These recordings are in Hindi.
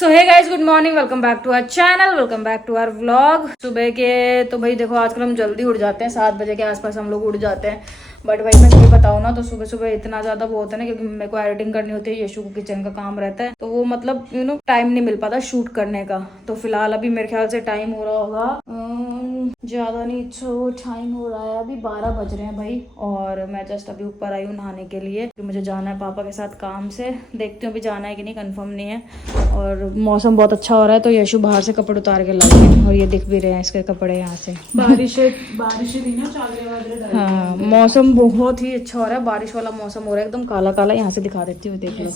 So hey guys, good morning, welcome back to our channel, welcome back to our vlog. सुबह के तो भाई देखो आजकल हम जल्दी उठ जाते हैं, 7 बजे के आसपास हम लोग उठ जाते हैं। बट भाई मैं सही बताऊँ ना तो सुबह सुबह इतना ज्यादा वो होता है ना, क्योंकि मेरे को एडिटिंग करनी होती है, यशु को किचन का काम रहता है, तो वो मतलब टाइम नहीं मिल पाता शूट करने का। तो फिलहाल अभी मेरे ख्याल से टाइम हो रहा होगा ज्यादा नहीं, टाइम हो रहा है अभी 12 बज रहे हैं भाई। और मैं जस्ट अभी ऊपर आई हूँ नहाने के लिए, क्योंकि मुझे जाना है पापा के साथ काम से। देखती हूँ अभी जाना है कि नहीं, कंफर्म नहीं है। और मौसम बहुत अच्छा हो रहा है, तो यशु बाहर से कपड़े उतार के लाए हैं और ये दिख भी रहे हैं इसके कपड़े यहाँ से। बारिश थी ना, चादरें हाँ, मौसम बहुत ही अच्छा हो रहा है, बारिश वाला मौसम हो रहा है, एकदम काला काला। यहाँ से दिखा देती हूँ, देख लो,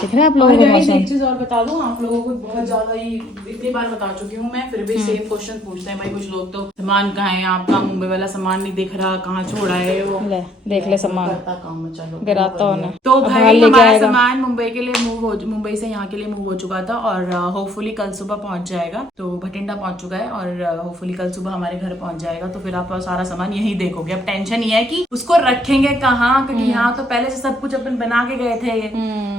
दिख रहा है आप लोगों को मौसम। एक चीज और बता दूं आप लोगों को, बहुत ज्यादा ही इतनी बार बता चुकी हूँ मैं, फिर भी सेम क्वेश्चन पूछते हैं भाई कुछ लोग। तो सामान कहाँ है आपका? मुंबई वाला सामान नहीं दिख रहा, कहाँ छोड़ा है वो? ले देख ले सामान, काम चलो गिराता होना। तो भाई हमारा सामान मुंबई के लिए मुंबई से यहाँ के लिए मूव हो चुका था, और होपफुली कल सुबह पहुंच जाएगा। तो भटिंडा पहुंच चुका है और होपफुली कल सुबह हमारे घर पहुंच जाएगा। तो फिर आप सारा सामान यही देखोगे। अब टेंशन ये है कि उसको रखेंगे कहाँ, क्योंकि यहाँ तो पहले से सब कुछ अपन बना के गए थे।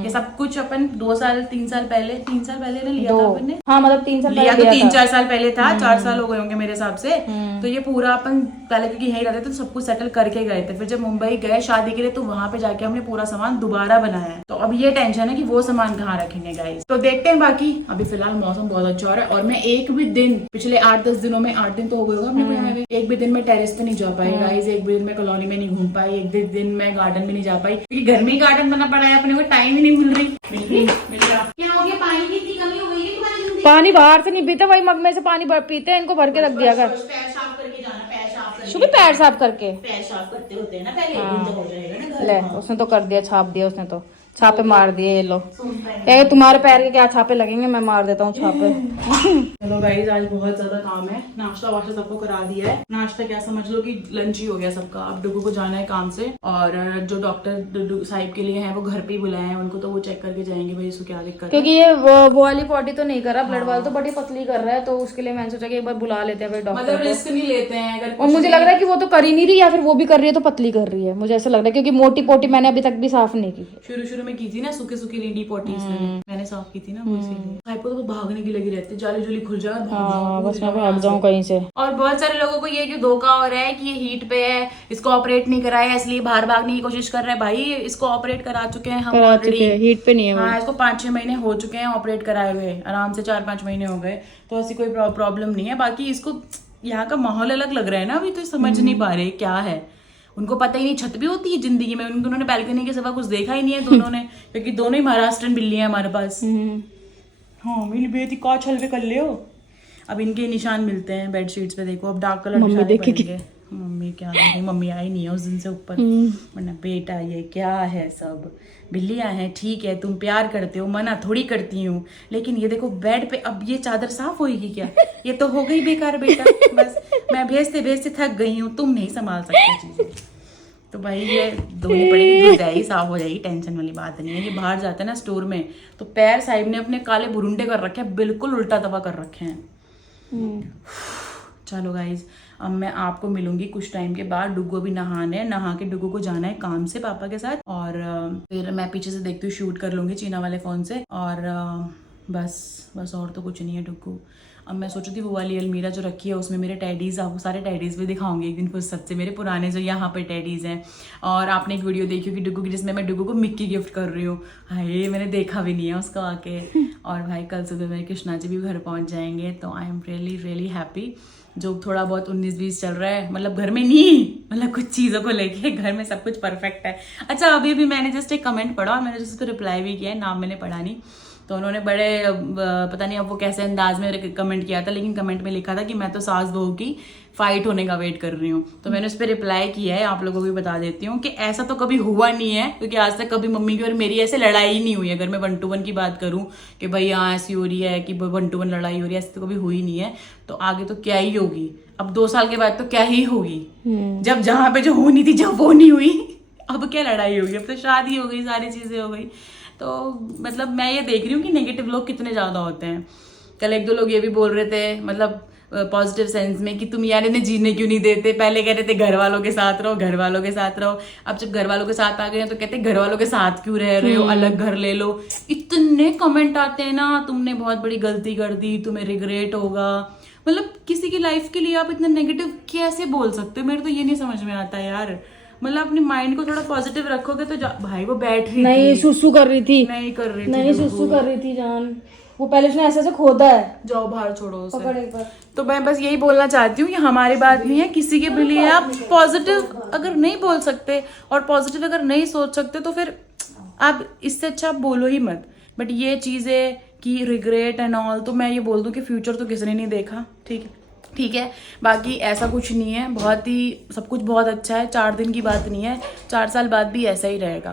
ये सब कुछ अपन 3 साल पहले ने लिया था अपन ने। हाँ मतलब 3 साल लिया तो 3-4 साल पहले था, 4 साल हो गए होंगे मेरे हिसाब से। तो ये पूरा अपन पहले, क्योंकि यहीं रहते थे, तो सब कुछ सेटल करके गए थे। फिर जब मुंबई गए शादी के लिए, तो वहां पे जाके हमने पूरा सामान दोबारा बनाया है। तो अब ये टेंशन है कि वो सामान कहाँ रखेंगे गाइस। तो देखते हैं। बाकी अभी फिलहाल मौसम बहुत अच्छा हो रहा है, और मैं एक भी दिन पिछले 8-10 दिनों में, 8 दिन तो हो गए होगा अपने, एक भी दिन में टेरेस पे नहीं जा पाई गाइस। एक भी दिन में कॉलोनी में नहीं घूम पाई, एक भी दिन में गार्डन में नहीं जा पाई, क्योंकि घर में गार्डन बना पड़ा है, अपने को टाइम ही नहीं मिल रही। क्या हो गया? पानी की इतनी कमी हो गई है तुम्हारी जिंदगी? पानी बाहर से नहीं पीते, वही मग में से पानी पीते हैं, इनको भर के रख दिया कर। पैर साफ करके जाना, पैर साफ करके। शुभ पैर साफ करके, पैर साफ करते होते हैं ना पहले, एक दिन तो हो जाएगा ना घर। ले उसने तो कर दिया, छाप दिया उसने, तो छापे मार दिए। ये लो, तुम्हारे पैर के क्या छापे लगेंगे, मैं मार देता हूँ छापे। चलो गाइस, आज बहुत ज्यादा काम है। नाश्ता वाश्ता सबको करा दिया है। नाश्ता क्या समझ लो कि लंच ही हो गया सबका। अब डुगू को जाना है काम से, और जो डॉक्टर साहिब के लिए हैं वो घर पे ही बुलाए हैं उनको, तो वो चेक करके जाएंगे भाई इसको क्या दिक्कत है। क्योंकि ये वो वाली बॉडी तो नहीं कर रहा, ब्लड वाली तो बड़ी पतली कर रहा है, तो उसके लिए मैंने सोचा कि एक बार बुला लेते हैं भाई डॉक्टर। मतलब रिस्क नहीं लेते हैं अगर। और मुझे लग रहा है कि वो तो कर ही नहीं रही, या फिर वो भी कर रही है तो पतली कर रही है, मुझे ऐसा लग रहा है, क्योंकि मोटी पोटी मैंने अभी तक भी साफ नहीं की। शुरू में की थी ना, सूखी रीडी पोटी मैंने साफ की थी ना, वो इसीलिए। साहिब तो भागने की लगी रहती है, जाली जुली खुल जाए, बस मैं भाग जाऊं कहीं से। और बहुत सारे लोगों को ये जो धोखा हो रहा है कि ये हीट पे है, इसको ऑपरेट नहीं कराया, इसलिए बाहर भागने की कोशिश कर रहे हैं। भाई इसको ऑपरेट करा चुके हैं हम ऑलरेडी, हीट पे नहीं है। हाँ, इसको 5-6 महीने हो चुके हैं ऑपरेट कराए हुए, आराम से 4-5 महीने हो गए, तो ऐसी कोई प्रॉब्लम नहीं है। बाकी इसको यहाँ का माहौल अलग लग रहा है ना अभी, तो समझ नहीं पा रहे क्या है। उनको पता ही नहीं छत भी होती है जिंदगी में, उन्होंने बैल्कनी के सिवा कुछ देखा ही नहीं है दोनों ने, क्योंकि दोनों ही महाराष्ट्रन बिल्ली है हमारे पास। हाँ, मेरी बेटी का छल पे कर ले हो। अब इनके निशान मिलते हैं बेडशीट्स पे, देखो अब डार्क कलर निशान पड़ेंगे। मम्मी क्या देखी, मम्मी आई नहीं है उस दिन से ऊपर, वरना बेटा ये क्या है, सब बिल्लियां हैं, ठीक है तुम प्यार करते हो, मना थोड़ी करती हूँ, लेकिन ये देखो बेड पे, अब ये चादर साफ होगी क्या? ये तो हो गई बेकार बेटा, बस मैं भेजते भेजते थक गई हूँ, तुम नहीं संभाल सकते चीजें। तो भाई ये धोनी पड़ेगी, धुल जाएगी, साफ हो जाएगी, टेंशन वाली बात नहीं है। ये बाहर जाते हैं ना स्टोर में, तो पैर साहिब ने अपने काले बुरुंडे कर रखे हैं, बिल्कुल उल्टा तवा कर रखे हैं। चलो गाइज, अब मैं आपको मिलूंगी कुछ टाइम के बाद। डुगू भी नहा के डुगू को जाना है काम से पापा के साथ, और फिर मैं पीछे से देखती हूँ, शूट कर लूंगी चीना वाले फोन से, और बस और तो कुछ नहीं है डुगू। अब मैं सोच रही थी वो वाली अलमीरा जो रखी है उसमें मेरे टैडीज, आपको सारे टैडीज भी दिखाऊंगी एक दिन फुर्सत से, मेरे पुराने जो यहाँ पे टैडीज हैं। और आपने एक वीडियो देखी होगी डुगू की, जिसमें मैं डुगू को मिक्की गिफ्ट कर रही हूँ। हाय, मैंने देखा भी नहीं है उसको आके। और भाई कल सुबह मेरे कृष्णा जी भी घर पहुँच जाएंगे, तो आई एम रियली हैप्पी। जो थोड़ा बहुत 19-20 चल रहा है, मतलब घर में नहीं, मतलब कुछ चीज़ों को लेके, घर में सब कुछ परफेक्ट है। अच्छा, अभी मैंने जस्ट एक कमेंट पढ़ा और मैंने जिसको रिप्लाई भी किया है, नाम मैंने पढ़ा नहीं, तो उन्होंने बड़े पता नहीं अब वो कैसे अंदाज में कमेंट किया था, लेकिन कमेंट में लिखा था कि मैं तो सास बहू की फाइट होने का वेट कर रही हूँ। तो मैंने उस पर रिप्लाई किया है, आप लोगों को भी बता देती हूँ कि ऐसा तो कभी हुआ नहीं है, क्योंकि आज तक कभी मम्मी की और मेरी ऐसे लड़ाई ही नहीं हुई। अगर मैं 1-to-1 की बात करूँ कि भाई हाँ ऐसी हो रही है, कि 1-to-1 लड़ाई हो रही है, ऐसी तो कभी हुई नहीं है। तो आगे तो क्या ही होगी, अब 2 साल के बाद तो क्या ही होगी, जब जहाँ पे जो होनी थी जब वो नहीं हुई, अब क्या लड़ाई होगी, अब तो शादी हो गई, सारी चीजें हो गई। तो मतलब मैं ये देख रही हूँ कि नेगेटिव लोग कितने ज्यादा होते हैं। कल 1-2 लोग ये भी बोल रहे थे, मतलब पॉजिटिव सेंस में कि तुम यार इन्हें जीने क्यों नहीं देते। पहले कह रहे थे घर वालों के साथ रहो, घर वालों के साथ रहो, अब जब घर वालों के साथ आ गए हैं तो कहते हैं घर वालों के साथ क्यों रह रहे हो, अलग घर ले लो। इतने कमेंट आते हैं ना, तुमने बहुत बड़ी गलती कर दी, तुम्हें रिग्रेट होगा। मतलब किसी की लाइफ के लिए आप इतना नेगेटिव कैसे बोल सकते हो, मेरे तो ये नहीं समझ में आता यार। मतलब अपने माइंड को थोड़ा पॉजिटिव रखोगे तो भाई वो बैठ रही नहीं थी, सुसु कर रही थी, नहीं कर रही थी, नहीं सुसु कर रही थी जान, वो पहले उसने ऐसे खोदा है। जाओ बाहर छोड़ो उसे। पकड़ एक बार। तो मैं बस यही बोलना चाहती हूँ कि हमारी बात नहीं है, किसी के भी लिए आप पॉजिटिव अगर नहीं बोल सकते और पॉजिटिव अगर नहीं सोच सकते तो फिर आप इससे अच्छा आप बोलो ही मत। बट ये चीज़ें कि रिग्रेट एंड ऑल, तो मैं ये बोल दूँ कि फ्यूचर तो किसी ने नहीं देखा, ठीक है। बाकी ऐसा कुछ नहीं है, बहुत ही सब कुछ बहुत अच्छा है, 4 दिन की बात नहीं है, 4 साल बाद भी ऐसा ही रहेगा,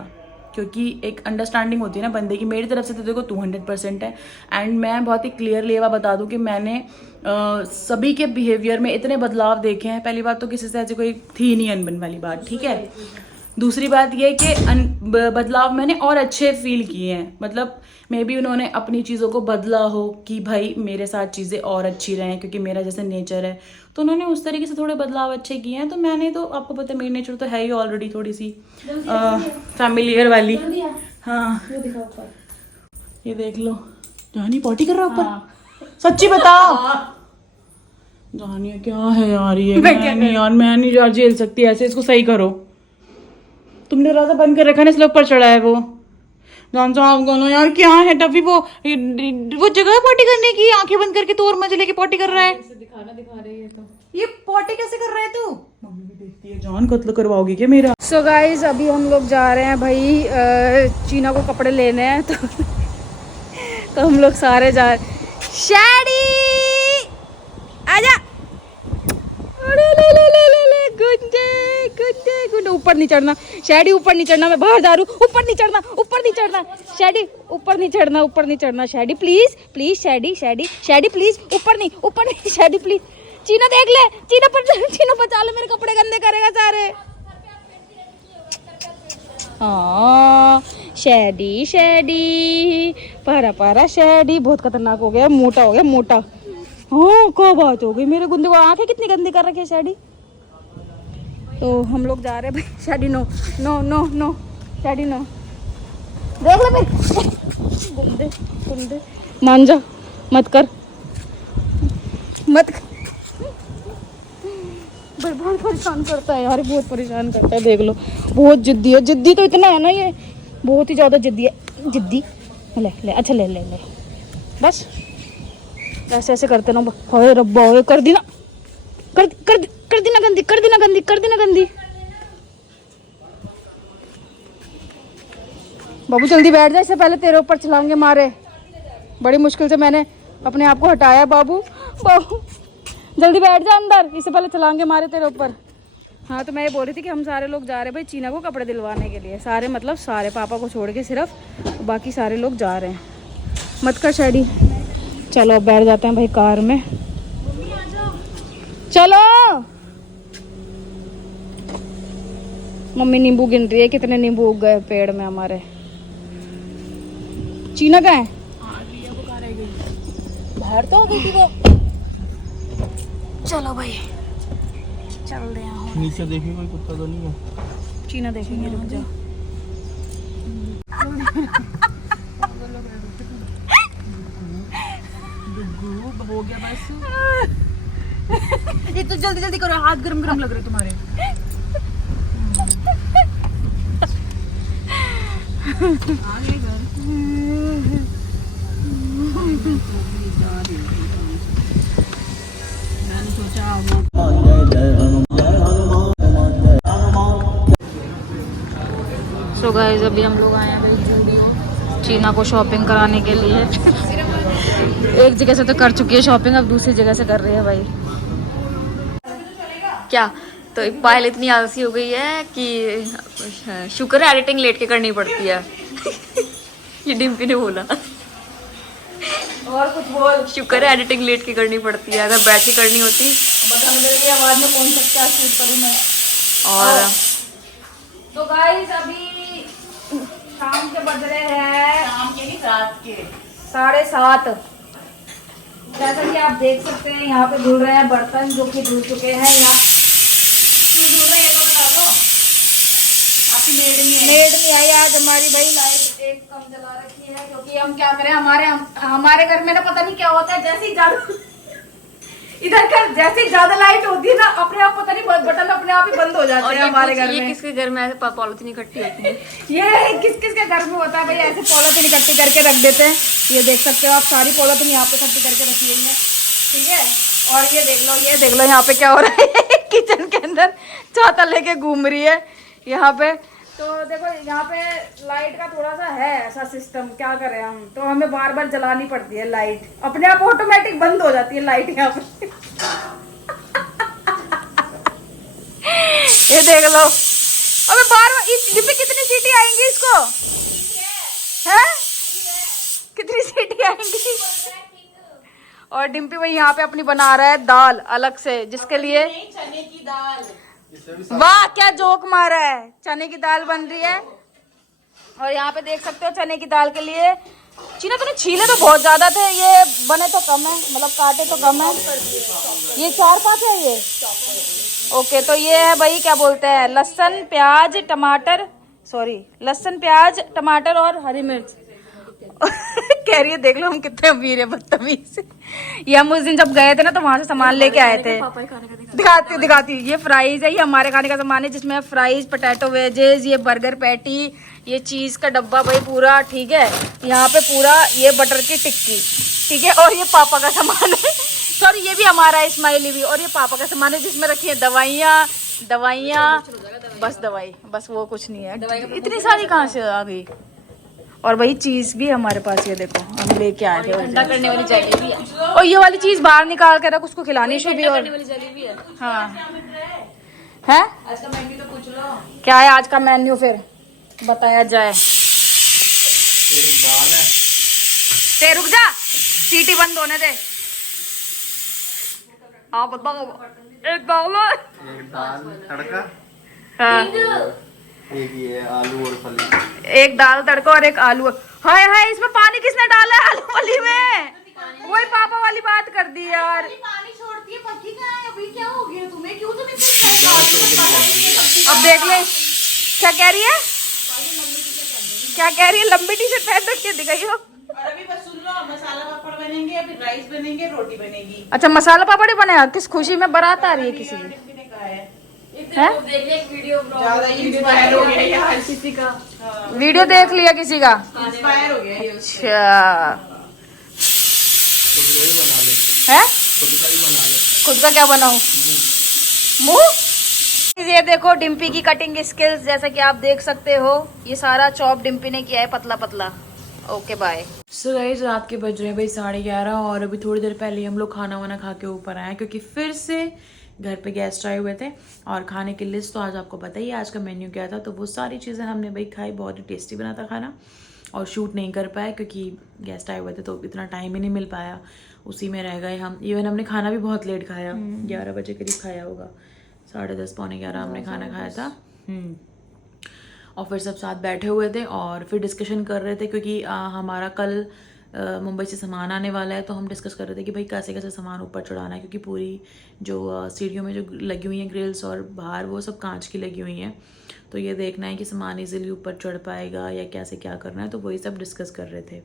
क्योंकि एक अंडरस्टैंडिंग होती है ना बंदे की। मेरी तरफ से तो देखो 200% है। एंड मैं बहुत ही क्लियरली ये बता दूं कि मैंने सभी के बिहेवियर में इतने बदलाव देखे हैं। पहली बात तो किसी से ऐसी कोई थी नहीं अनबन वाली बात, ठीक है। दूसरी बात ये कि बदलाव मैंने और अच्छे फील किए हैं, मतलब मे बी उन्होंने अपनी चीज़ों को बदला हो कि भाई मेरे साथ चीज़ें और अच्छी रहें, क्योंकि मेरा जैसे नेचर है तो उन्होंने उस तरीके से थोड़े बदलाव अच्छे किए हैं। तो मैंने तो, आपको पता है मेरी नेचर तो है ही ऑलरेडी थोड़ी सी फैमिलियर वाली। हाँ ये देख लो, जानी पॉटी कर रहा है ऊपर। सच्ची बताओ जानिए क्या है यार ये, मैं नहीं यार झेल सकती ऐसे, इसको सही करो। तुमने दरवाजा बंद कर रखा है इसलिए ऊपर चढ़ा है वो। जान जाओ यार क्या है टफी, वो जगह है पॉटी करने की, आंखें बंद करके तो और मजे लेके पॉटी कर रहा है। दिखा रही है तो ये पॉटी कैसे कर रहा है तू? मम्मी भी देखती है। जान कत्ल करवाओगी क्या मेरा? सो गाइज अभी हम लोग जा रहे हैं भाई चीना को कपड़े लेने हैं, तो हम लोग सारे जा रहे। शैडी आजा, गुंडे ऊपर नहीं चढ़ना शैडी, ऊपर नहीं चढ़ना, मैं बाहर जा रहा हूँ, ऊपर नहीं चढ़ना, ऊपर नहीं चढ़ना शैडी, ऊपर नहीं चढ़ना, ऊपर नहीं चढ़ना Shady please please, Shady please, ऊपर नहीं शैडी प्लीज। चीना देख ले, चीना बचा ले, मेरे कपड़े गंदे करेगा सारे। हाँ शैडी पारा शैडी बहुत खतरनाक हो गया, मोटा हो गया मोटा। हाँ क्या बात हो गई, मेरे गुंदे को आंखें कितनी गंदी कर रखी है शैडी। तो हम लोग जा रहे हैं भाई, शैडी नो शैडी नो, देख ले मेरे गुंदे मान जा, मत कर भाई, बहुत परेशान करता है यार, बहुत परेशान करता है, देख लो बहुत जिद्दी है, जिद्दी तो इतना है ना ये, बहुत ही ज्यादा जिद्दी है, जिद्दी। ले अच्छा ले बस ऐसे करते ना, होए रब्बा होए, कर दी ना गंदी। बाबू जल्दी बैठ जा, इससे पहले तेरे ऊपर छलांगे मारे। बड़ी मुश्किल से मैंने अपने आप को हटाया। बाबू जल्दी बैठ जा अंदर, इससे पहले छलांगे मारे तेरे ऊपर। हाँ तो मैं ये बोल रही थी कि हम सारे लोग जा रहे हैं भाई चीना को कपड़े दिलवाने के लिए, सारे मतलब सारे, पापा को छोड़ के सिर्फ, बाकी सारे लोग जा रहे हैं। मत कर शैडी, चलो अब बैठ जाते हैं भाई कार में, चलो। मम्मी नींबू गिन रही है कितने नींबू उग गए पेड़ में हमारे। चीना कहाँ है? बाहर तो आ गई थी वो। चलो भाई चल रहे हैं, नीचे देखिए कोई कुत्ता तो नहीं है। चीना देखेंगे, रुक जाओ। हो गया बस। ये तो जल्दी करो, हाथ गरम लग रहे तुम्हारे। आगे घर मैंने सोचा सो गाइस अभी हम लोग आए हैं भाई चीना को शॉपिंग कराने के लिए। एक जगह से तो कर चुकी है शॉपिंग, अब दूसरी जगह से कर रही है भाई। क्या तो पायल इतनी आलसी हो गई है कि शुक्र है एडिटिंग लेट के करनी पड़ती है। ये डिम्पी ने बोला। और कुछ बोल। शुक्र है एडिटिंग लेट के करनी पड़ती है, अगर बैठ के करनी होती। बता मेरी आवाज में कौन सा क्या शूट करूं मैं। और तो गाइस अभी शाम के बज रहे हैं, शाम के नहीं रात के 7:30। जैसा कि आप देख सकते हैं यहाँ पे धुल रहे हैं बर्तन जो कि धुल चुके हैं। यहाँ क्यों धुल रहे हैं तो बता दो। आपकी मेड नहीं आई आज हमारी भाई, लाइट एक कम जला रखी है क्योंकि हम क्या करें, हमारे घर में ना पता नहीं क्या होता है, जैसे ही ज्यादा इधर का जैसे ज्यादा लाइट होती है ना अपने आप पता नहीं बटन अपने आप ही बंद हो जाते हैं हमारे घर में। ये किसके घर में ऐसे पॉलिथीन इकट्ठी होती है? ये किस किस के घर में होता है भाई, ऐसे पॉलिथीन इकट्ठी करके रख देते हैं। ये देख सकते हो आप, सारी पॉलिथीन यहाँ पे इकट्ठी करके रखी हुई है, ठीक है। और ये देख लो यहाँ पे क्या हो रहा है किचन के अंदर छाता लेके घूम रही है यहाँ पे। तो देखो यहाँ पे लाइट का थोड़ा सा है ऐसा सिस्टम, क्या करें हम, तो हमें बार बार जलानी पड़ती है लाइट, अपने आप ऑटोमेटिक बंद हो जाती है लाइट यहाँ पे। ये देख लो, अबे बार बार इस डिब्बे कितनी सीटी आएंगी इसको, हैं? कितनी सीटी आएंगी? और डिम्पी भाई यहाँ पे अपनी बना रहा है दाल अलग से, जिसके लिए चने की दाल। वाह क्या जोक मारा है, चने की दाल बन रही है। और यहाँ पे देख सकते हो चने की दाल के लिए चीना तूने छीले तो बहुत ज्यादा थे, ये बने तो कम है, मतलब काटे तो कम है। ये 4-5 है ये। ओके, तो ये है भाई क्या बोलते हैं, लहसुन प्याज टमाटर और हरी मिर्च। कह रही है देख लो हम कितने अमीर है, बदतमीज। ये हम उस दिन जब गए थे ना तो वहां से सामान लेके आए थे, दिखाती ये फ्राइज है, ये हमारे खाने का सामान है जिसमें फ्राइज, पोटैटो वेजेस, ये बर्गर पैटी, ये चीज का डब्बा भाई पूरा, ठीक है। यहाँ पे पूरा ये बटर की टिक्की, ठीक है। और ये पापा का सामान है, सॉरी ये भी हमारा है, इस्माइली भी। और ये पापा का सामान है जिसमें रखी है दवाइयाँ, बस दवाई, बस वो कुछ नहीं है। इतनी सारी कहाँ से आ गई। और वही चीज भी हमारे पास, ये देखो हम लेके आए थे, ठंडा करने वाली जलेबी है। और ये वाली चीज बाहर निकाल के रख, उसको खिलानी शुभी। और जलेबी है। हाँ है, आज का मेन्यू तो पूछ लो, क्या है आज का मेन्यू, फिर बताया जाए। एक दाल है, ते रुक जा, सीटी बंद होने दे। हाँ बताओ, एक दाल है, एक दाल तड़का, हाँ एक ये आलू और फली। एक दाल तड़का और एक आलू। हाय हाय, इसमें पानी किसने डाला है आलू वाली में? वही पापा वाली बात कर दी यार। पानी छोड़ती है, पकी कहाँ है अभी, क्या हो गया तुम्हें, क्यों तुम इतनी अब देख ले क्या कह रही है, क्या कह रही है, लंबी टी शर्ट पहन रखी है, दिखाइयो। और अभी बस सुन लो, मसाला पापड़ बनेंगे, अभी राइस बनेंगे, रोटी बनेगी। अच्छा मसाला पापड़ ही बनेगा, किस खुशी में बारात आ रही है किसी की, ने कहा है है? ज्यादा इंस्पायर हो गया यार किसी का, वीडियो देख लिया किसी का, इंस्पायर हो गया ये। अच्छा खुद का ही बना ले, है, खुद का ही बना ले। खुद का क्या बनाऊं, मुंह। ये देखो डिम्पी की कटिंग स्किल्स, जैसा कि आप देख सकते हो, ये सारा चॉप डिम्पी ने किया है पतला पतला। Okay bye. सो गाइस, रात के बज रहे हैं भाई 11:30 और अभी थोड़ी देर पहले हम लोग खाना वाना खा के ऊपर आए क्योंकि फिर से घर पे गेस्ट आए हुए थे। और खाने की लिस्ट तो आज आपको पता ही है, आज का मेन्यू क्या था, तो वो सारी चीज़ें हमने भाई खाई। बहुत ही टेस्टी बना था खाना, और शूट नहीं कर पाए क्योंकि गेस्ट आए हुए थे तो इतना टाइम ही नहीं मिल पाया, उसी में रह गए हम। इवन हमने खाना भी बहुत लेट खाया, 11 बजे करीब खाया होगा, 10:30 पौने 11 हमने खाना खाया था। और फिर सब साथ बैठे हुए थे और फिर डिस्कशन कर रहे थे क्योंकि हमारा कल मुंबई से सामान आने वाला है, तो हम डिस्कस कर रहे थे कि भाई कैसे कैसे सामान ऊपर चढ़ाना है, क्योंकि पूरी जो सीढ़ियों में जो लगी हुई हैं ग्रिल्स और बाहर वो सब कांच की लगी हुई हैं, तो ये देखना है कि सामान इजीली ऊपर चढ़ पाएगा या कैसे क्या करना है, तो वही सब डिस्कस कर रहे थे।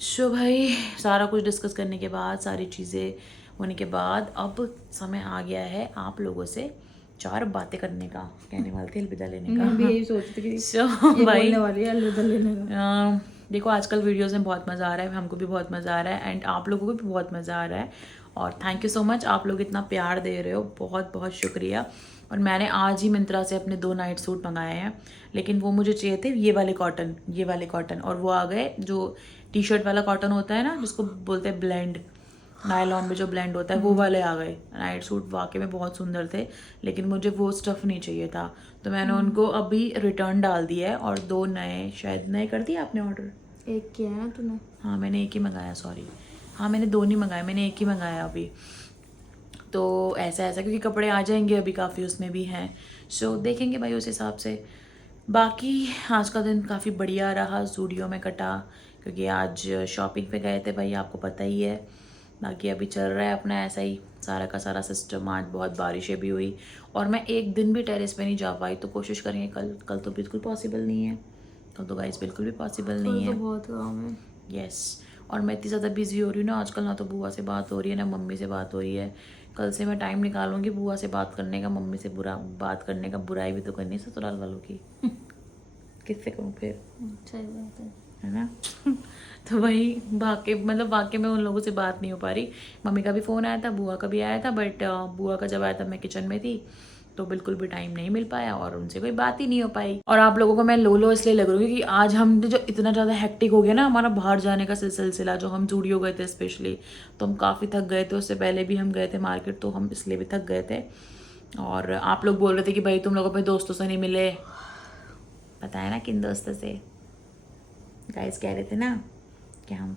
सो भाई सारा कुछ डिस्कस करने के बाद, सारी चीज़ें होने के बाद, अब समय आ गया है आप लोगों से 4 बातें करने का, कहने वाले थे अलविदा लेने का। मैं यही सोचती थी So, भाई वाली है अलविदा लेने का। देखो आजकल वीडियोस में बहुत मज़ा आ रहा है, हमको भी बहुत मज़ा आ रहा है एंड आप लोगों को भी बहुत मज़ा आ रहा है, और थैंक यू सो मच, आप लोग इतना प्यार दे रहे हो, बहुत बहुत शुक्रिया। और मैंने आज ही मिंत्रा से अपने 2 नाइट सूट मंगाए हैं, लेकिन वो मुझे चाहिए थे ये वाले कॉटन, और वो आ गए जो टी शर्ट वाला कॉटन होता है ना, जिसको बोलते हैं ब्लेंड, नायलॉन में जो ब्लेंड होता है, वो वाले आ गए। नाइट सूट वाकई में बहुत सुंदर थे, लेकिन मुझे वो स्टफ़ नहीं चाहिए था, तो मैंने उनको अभी रिटर्न डाल दिया है, और 2 नए, शायद नए कर दिया आपने ऑर्डर? एक किया है ना तूने? हाँ मैंने एक ही मंगाया, सॉरी, हाँ मैंने 2 नहीं मंगाए, मैंने एक ही मंगाया अभी। तो ऐसा क्योंकि कपड़े आ जाएंगे अभी काफ़ी, उसमें भी हैं, सो देखेंगे भाई उस हिसाब से। बाकी आज का दिन काफ़ी बढ़िया रहा, ज़ूडियो में कटा, क्योंकि आज शॉपिंग पे गए थे भाई, आपको पता ही है। बाकी अभी चल रहा है अपना ऐसा ही सारा का सारा सिस्टम। आज बहुत बारिशें भी हुई और मैं एक दिन भी टेरेस पे नहीं जा पाई, तो कोशिश करेंगे कल तो बिल्कुल पॉसिबल नहीं है, कल तो गाइस बिल्कुल भी पॉसिबल नहीं है। बहुत काम है। यस, और मैं इतनी ज़्यादा बिजी हो रही हूँ ना आजकल, ना तो बुआ से बात हो रही है ना मम्मी से बात हो रही है। कल से मैं टाइम निकालूंगी बुआ से बात करने का, मम्मी से बात करने का। बुराई भी तो करनी है ससुराल वालों की किससे कहूँ फिर, सही बात है ना तो वही वाकई में उन लोगों से बात नहीं हो पा रही। मम्मी का भी फ़ोन आया था, बुआ का भी आया था, बट बुआ का जब आया था मैं किचन में थी, तो बिल्कुल भी टाइम नहीं मिल पाया और उनसे कोई बात ही नहीं हो पाई। और आप लोगों को मैं लो इसलिए लग रही हूँ कि आज हम जो इतना ज़्यादा हेक्टिक हो गया ना हमारा बाहर जाने का सिलसिला, जो हम जूडियो गए थे स्पेशली, तो हम काफ़ी थक गए थे। उससे पहले भी हम गए थे मार्केट, तो हम इसलिए भी थक गए थे। और आप लोग बोल रहे थे कि भाई तुम लोग अपने दोस्तों से नहीं मिले, पता है ना किन दोस्तों से। गाइस कह रहे थे ना कि हम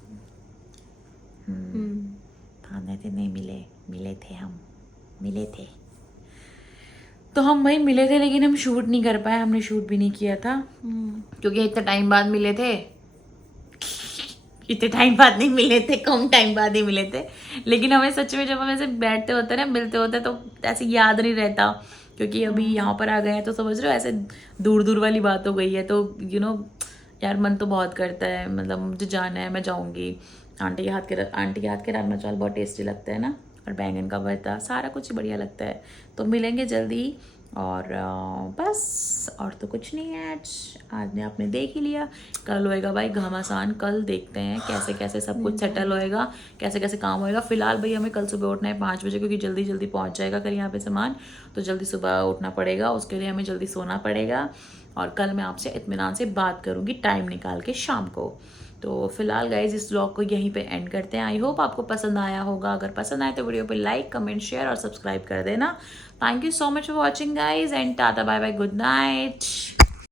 थाने से नहीं मिले थे, हम मिले थे। तो हम वही मिले थे, लेकिन हम शूट नहीं कर पाए, हमने शूट भी नहीं किया था क्योंकि इतने टाइम बाद मिले थे। इतने टाइम बाद नहीं मिले थे, कम टाइम बाद ही मिले थे। लेकिन हमें सच में जब हम ऐसे बैठते होते ना, मिलते होते, तो ऐसे याद नहीं रहता, क्योंकि अभी यहाँ पर आ गए हैं, तो समझ रहे हो ऐसे दूर दूर वाली बात हो गई है। तो यार मन तो बहुत करता है, मतलब मुझे जाना है, मैं जाऊँगी। आंटी के हाथ के राजमा चावल बहुत टेस्टी लगता है ना, और बैंगन का भरता, सारा कुछ ही बढ़िया लगता है। तो मिलेंगे जल्दी। और बस और तो कुछ नहीं है। आज ने आपने देख ही लिया, कल होएगा भाई घमासान। कल देखते हैं कैसे कैसे सब कुछ सेटल होएगा, कैसे कैसे काम होएगा। फिलहाल भाई हमें कल सुबह उठना है 5 बजे, क्योंकि जल्दी जल्दी पहुंच जाएगा कल यहाँ पे सामान, तो जल्दी सुबह उठना पड़ेगा, उसके लिए हमें जल्दी सोना पड़ेगा। और कल मैं आपसे इत्मीनान से बात करूँगी टाइम निकाल के शाम को। तो फिलहाल गाइज इस व्लॉग को यहीं पे एंड करते हैं। आई होप आपको पसंद आया होगा। अगर पसंद आए तो वीडियो पे लाइक, कमेंट, शेयर और सब्सक्राइब कर देना। Thank you so much for watching guys, and tata bye bye, good night.